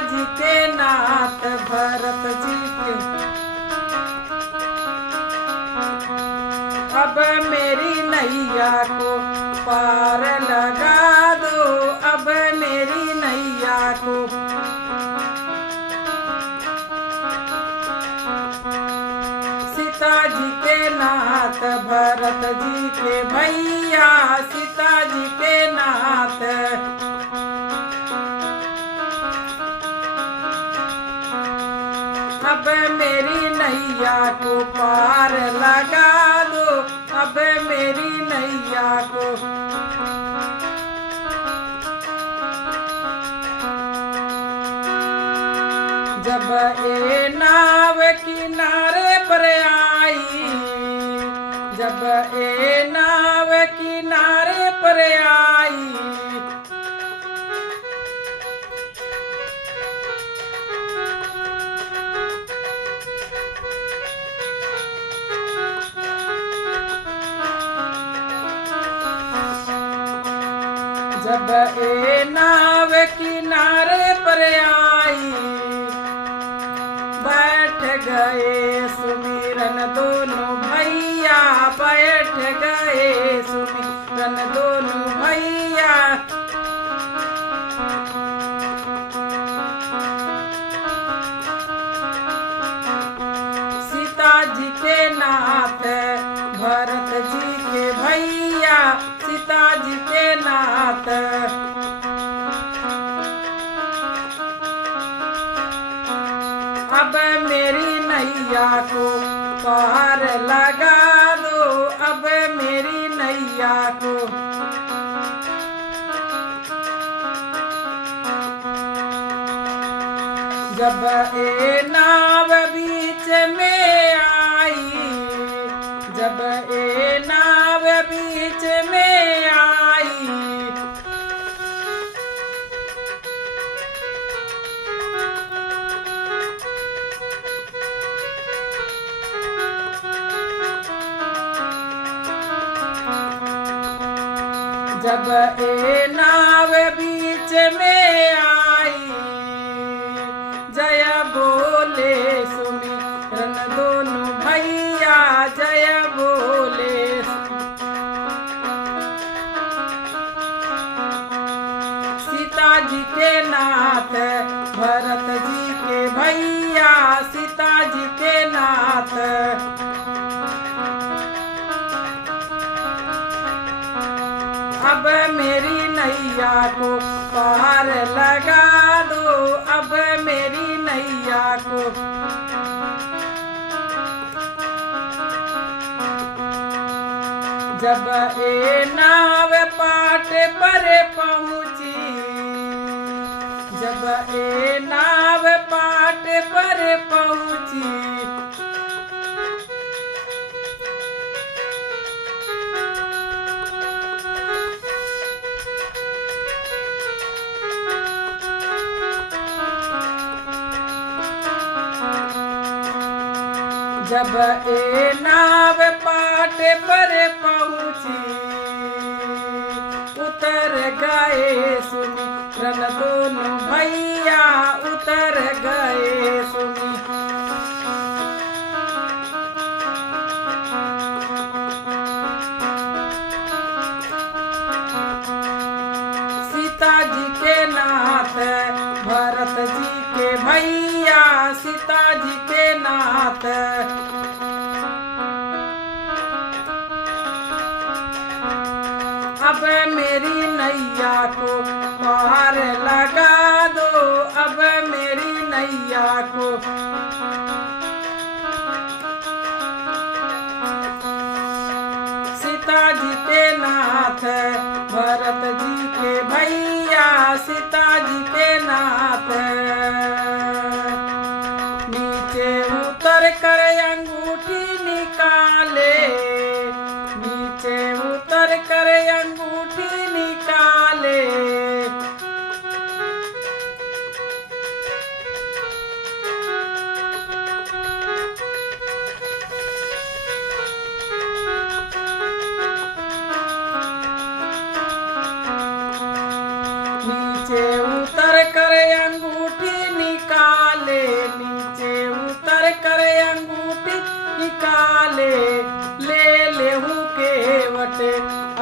जी के नाथ भरत जी के अब मेरी नैया को पार लगा दो, अब मेरी नैया को। सीता जी के नाथ भरत जी के भैया, सीता जी के नाथ अब मेरी नैया को पार लगा दो, अब मेरी नैया को। जब ए नाव किनारे पर आई, जब ए नाव किनारे पर आई, जब ए नाव किनारे पर आई, बैठ गए सुमिरन दोनों भैया, बैठ गए सुमिरन दोनों भैया। सीता जी के नाथ भरत जी के भैया, सीता जी के नाथ अब मेरी नैया को पार लगा दो, अब मेरी नैया को। जब ए नाव बीच में आई, जब ए नाव बीच में आई, जब ए नाव बीच में आई, जय बोले सुमिरन दोनों भैया, जय बोले। सीता जी के नाथ भरत जी के भैया, सीता जी के नाथ अब मेरी नैया को पार लगा दो, अब मेरी नैया को। जब ए नाव पाट पर पहुंची, जब ए नाव पाट पर पहुंची, जब ए नाव पाट पर पहुंची, उतर गए सुमिरन दोनों भैया, उतर गए सुमिरन। सीता जी के नाथ भरत जी के भैया, सीता जी के नाथ अब मेरी नैया को पार लगा दो, अब मेरी नैया को। सीता जी के नाथ भरत जी के भैया, सीता जी के नाथ नीचे उतर कर अंगूठी निकाले, नीचे उतर कर अंगूठी निकाले।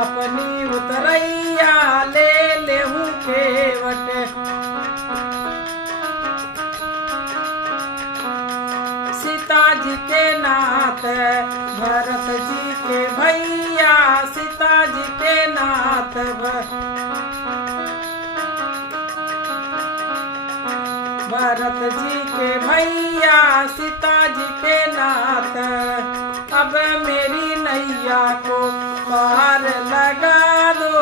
अपनी उतरैया ले लेहूं केवट। सीता जी के नाथ भरत जी के भैया, सीता जी के नाथ भरत जी के भैया, सीता जी के नाथ। अब मेरी नैया को पार लगा दो,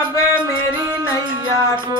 अब मेरी नैया को